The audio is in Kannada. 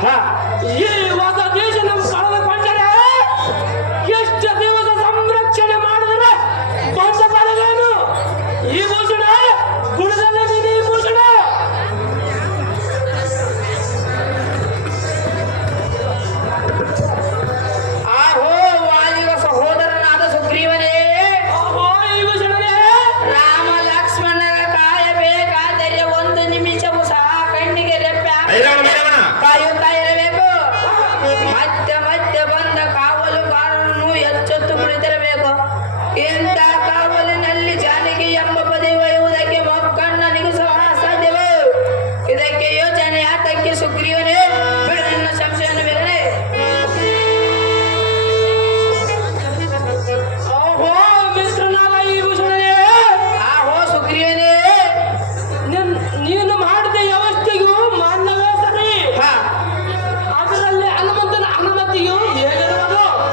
Ha! Yeah! ಮತ್ತೆ ಮತ್ತೆ ಬಂದ ಕಾವಲುಗಾರನು ಎಚ್ಚೆತ್ತು ಕುಳಿತಿರಬೇಕು ಎಂತ